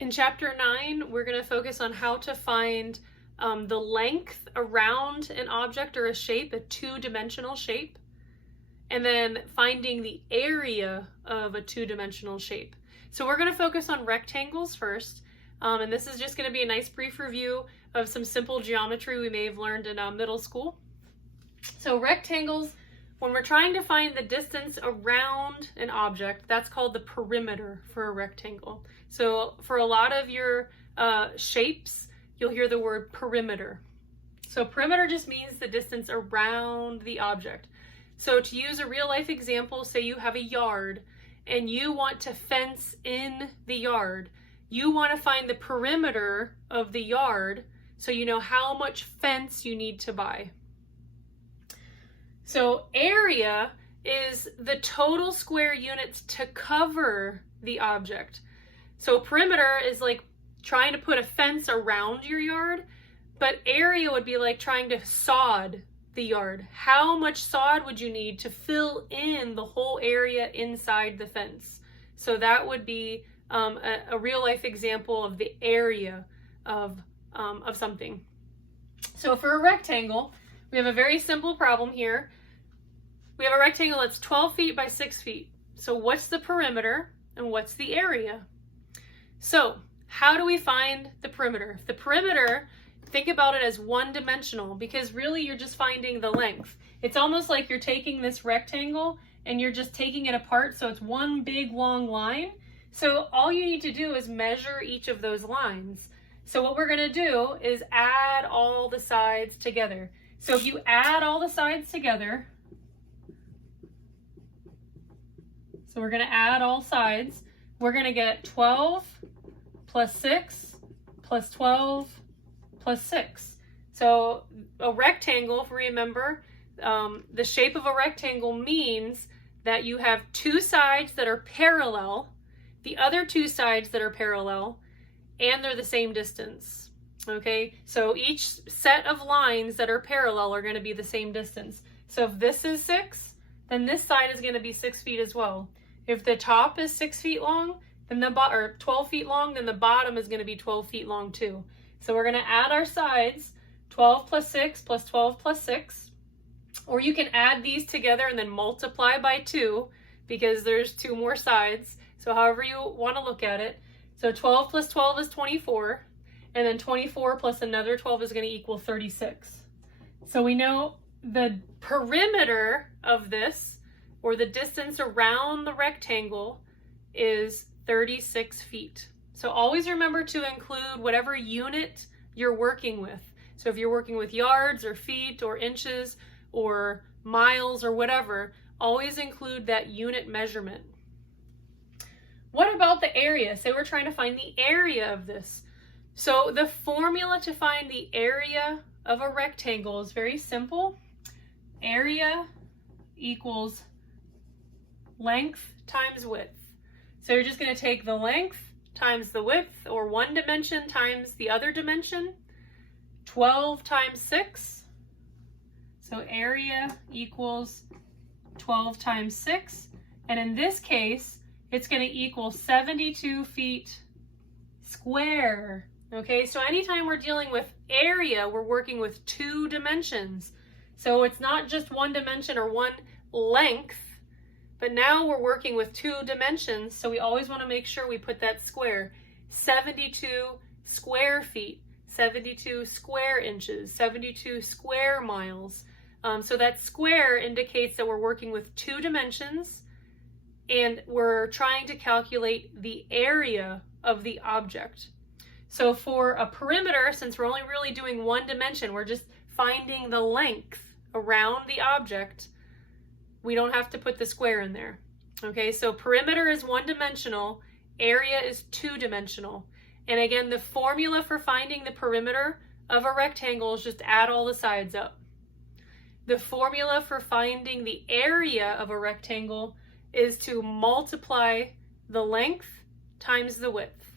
In chapter 9, we're going to focus on how to find the length around an object or a shape, a two-dimensional shape, and then finding the area of a two-dimensional shape. So we're going to focus on rectangles first, and this is just going to be a nice brief review of some simple geometry we may have learned in middle school. So rectangles, when we're trying to find the distance around an object, that's called the perimeter for a rectangle. So for a lot of your shapes, you'll hear the word perimeter. So perimeter just means the distance around the object. So to use a real life example, say you have a yard and you want to fence in the yard. You want to find the perimeter of the yard so you know how much fence you need to buy. So area is the total square units to cover the object. So perimeter is like trying to put a fence around your yard, but area would be like trying to sod the yard. How much sod would you need to fill in the whole area inside the fence? So that would be a real life example of the area of something. So for a rectangle, we have a very simple problem here. We have a rectangle that's 12 feet by 6 feet. So what's the perimeter and what's the area? So how do we find the perimeter? The perimeter, think about it as one-dimensional because really you're just finding the length. It's almost like you're taking this rectangle and you're just taking it apart so it's one big long line. So all you need to do is measure each of those lines. So what we're going to do is add all the sides together. So if you add all the sides together, so we're going to add all sides, we're going to get 12 plus 6 plus 12 plus 6. So a rectangle, if we remember, the shape of a rectangle means that you have two sides that are parallel, the other two sides that are parallel, and they're the same distance. Okay, so each set of lines that are parallel are going to be the same distance. So if this is 6, then this side is going to be 6 feet as well. If the top is 6 feet long, then or 12 feet long, then the bottom is going to be 12 feet long too. So we're going to add our sides, 12 plus 6 plus 12 plus 6. Or you can add these together and then multiply by 2 because there's 2 more sides. So however you want to look at it. So 12 plus 12 is 24. And then 24 plus another 12 is going to equal 36. So we know the perimeter of this, or the distance around the rectangle, is 36 feet. So always remember to include whatever unit you're working with. So if you're working with yards or feet or inches or miles or whatever, always include that unit measurement. What about the area? Say we're trying to find the area of this. So the formula to find the area of a rectangle is very simple. Area equals length times width. So you're just going to take the length times the width, or one dimension times the other dimension, 12 times 6. So area equals 12 times 6. And in this case, it's going to equal 72 feet square. Okay, so anytime we're dealing with area, we're working with two dimensions. So it's not just one dimension or one length, but now we're working with two dimensions, so we always want to make sure we put that square. 72 square feet, 72 square inches, 72 square miles. So that square indicates that we're working with two dimensions and we're trying to calculate the area of the object. So for a perimeter, since we're only really doing one dimension, we're just finding the length around the object, we don't have to put the square in there. Okay, so perimeter is one-dimensional, area is two-dimensional. And again, the formula for finding the perimeter of a rectangle is just add all the sides up. The formula for finding the area of a rectangle is to multiply the length times the width.